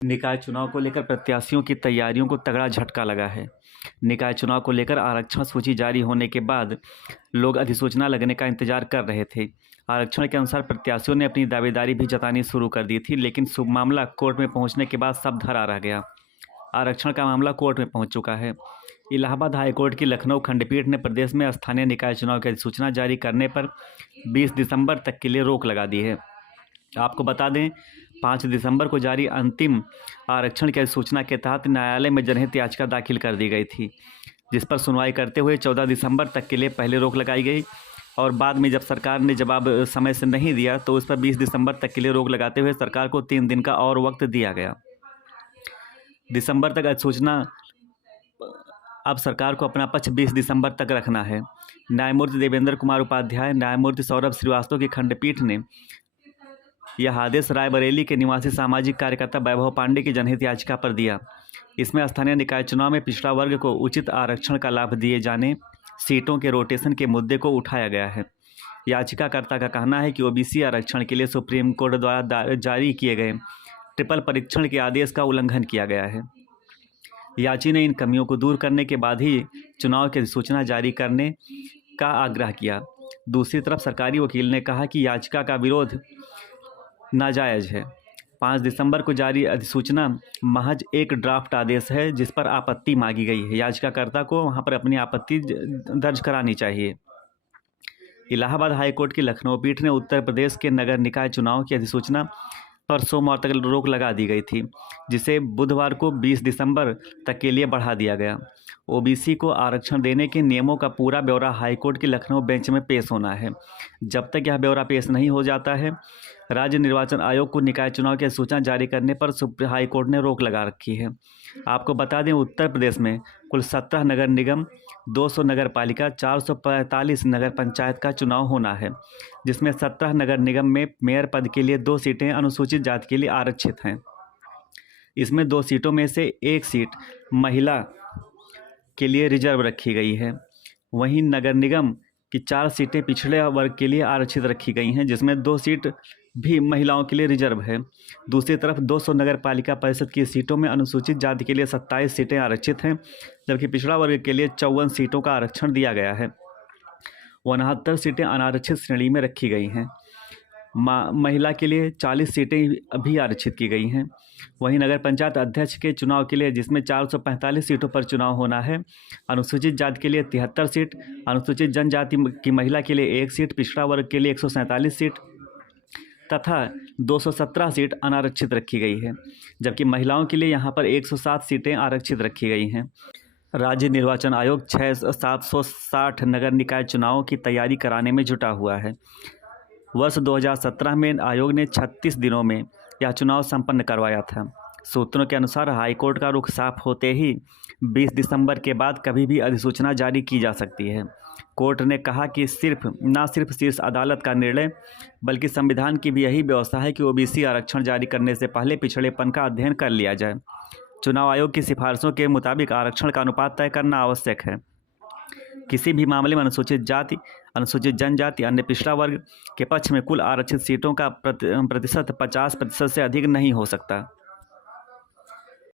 निकाय चुनाव को लेकर प्रत्याशियों की तैयारियों को तगड़ा झटका लगा है। निकाय चुनाव को लेकर आरक्षण सूची जारी होने के बाद लोग अधिसूचना लगने का इंतजार कर रहे थे। आरक्षण के अनुसार प्रत्याशियों ने अपनी दावेदारी भी जतानी शुरू कर दी थी, लेकिन शुभ मामला कोर्ट में पहुंचने के बाद सब धरा रह गया। आरक्षण का मामला कोर्ट में पहुंच चुका है। इलाहाबाद हाईकोर्ट की लखनऊ खंडपीठ ने प्रदेश में स्थानीय निकाय चुनाव की अधिसूचना जारी करने पर 20 दिसंबर तक के लिए रोक लगा दी है। आपको बता दें, 5 दिसंबर को जारी अंतिम आरक्षण की अधिसूचना के तहत न्यायालय में जनहित याचिका दाखिल कर दी गई थी, जिस पर सुनवाई करते हुए 14 दिसंबर तक के लिए पहले रोक लगाई गई और बाद में जब सरकार ने जवाब समय से नहीं दिया तो उस पर 20 दिसंबर तक के लिए रोक लगाते हुए सरकार को 3 दिन का और वक्त दिया गया। दिसंबर तक अधिसूचना अब सरकार को अपना पक्ष 20 दिसंबर तक रखना है। न्यायमूर्ति देवेंद्र कुमार उपाध्याय, न्यायमूर्ति सौरभ श्रीवास्तव की खंडपीठ ने यह आदेश रायबरेली के निवासी सामाजिक कार्यकर्ता वैभव पांडे की जनहित याचिका पर दिया। इसमें स्थानीय निकाय चुनाव में पिछड़ा वर्ग को उचित आरक्षण का लाभ दिए जाने, सीटों के रोटेशन के मुद्दे को उठाया गया है। याचिकाकर्ता का कहना है कि ओबीसी आरक्षण के लिए सुप्रीम कोर्ट द्वारा जारी किए गए ट्रिपल परीक्षण के आदेश का उल्लंघन किया गया है। याची ने इन कमियों को दूर करने के बाद ही चुनाव की अधिसूचना जारी करने का आग्रह किया। दूसरी तरफ सरकारी वकील ने कहा कि याचिका का विरोध नाजायज़ है। 5 दिसंबर को जारी अधिसूचना महज एक ड्राफ्ट आदेश है, जिस पर आपत्ति मांगी गई है। याचिकाकर्ता को वहां पर अपनी आपत्ति दर्ज करानी चाहिए। इलाहाबाद हाईकोर्ट की लखनऊ पीठ ने उत्तर प्रदेश के नगर निकाय चुनाव की अधिसूचना पर सोमवार तक रोक लगा दी गई थी, जिसे बुधवार को 20 दिसंबर तक के लिए बढ़ा दिया गया। ओबीसी को आरक्षण देने के नियमों का पूरा ब्यौरा हाईकोर्ट की लखनऊ बेंच में पेश होना है। जब तक यह ब्यौरा पेश नहीं हो जाता है, राज्य निर्वाचन आयोग को निकाय चुनाव की सूचना जारी करने पर सुप्रीम हाईकोर्ट ने रोक लगा रखी है। आपको बता दें, उत्तर प्रदेश में कुल 17 नगर निगम, 200 नगर पालिका, 445 नगर पंचायत का चुनाव होना है, जिसमें 17 नगर निगम में मेयर पद के लिए 2 सीटें अनुसूचित जाति के लिए आरक्षित हैं। इसमें 2 सीटों में से 1 सीट महिला के लिए रिजर्व रखी गई है। वहीं नगर निगम की 4 सीटें पिछड़े वर्ग के लिए आरक्षित रखी गई हैं, जिसमें 2 सीट भी महिलाओं के लिए रिजर्व है। दूसरी तरफ 200 नगर पालिका परिषद की सीटों में अनुसूचित जाति के लिए 27 सीटें आरक्षित हैं, जबकि पिछड़ा वर्ग के लिए 54 सीटों का आरक्षण दिया गया है। 69 सीटें अनारक्षित श्रेणी में रखी गई हैं। महिला के लिए 40 सीटें अभी आरक्षित की गई हैं। वहीं नगर पंचायत अध्यक्ष के चुनाव के लिए, जिसमें 445 सीटों पर चुनाव होना है, अनुसूचित जाति के लिए 73 सीट, अनुसूचित जनजाति की महिला के लिए 1 सीट, पिछड़ा वर्ग के लिए 147 सीट तथा 217 सीट अनारक्षित रखी गई है, जबकि महिलाओं के लिए यहां पर 107 सीटें आरक्षित रखी गई हैं। राज्य निर्वाचन आयोग 760 नगर निकाय चुनावों की तैयारी कराने में जुटा हुआ है। वर्ष 2017 में आयोग ने 36 दिनों में यह चुनाव संपन्न करवाया था। सूत्रों के अनुसार हाईकोर्ट का रुख साफ होते ही 20 दिसंबर के बाद कभी भी अधिसूचना जारी की जा सकती है। कोर्ट ने कहा कि न सिर्फ शीर्ष अदालत का निर्णय, बल्कि संविधान की भी यही व्यवस्था है कि ओबीसी आरक्षण जारी करने से पहले पिछड़ेपन का अध्ययन कर लिया जाए। चुनाव आयोग की सिफारिशों के मुताबिक आरक्षण का अनुपात तय करना आवश्यक है। किसी भी मामले में अनुसूचित जाति, अनुसूचित जनजाति, अन्य पिछड़ा वर्ग के पक्ष में कुल आरक्षित सीटों का प्रतिशत 50% से अधिक नहीं हो सकता।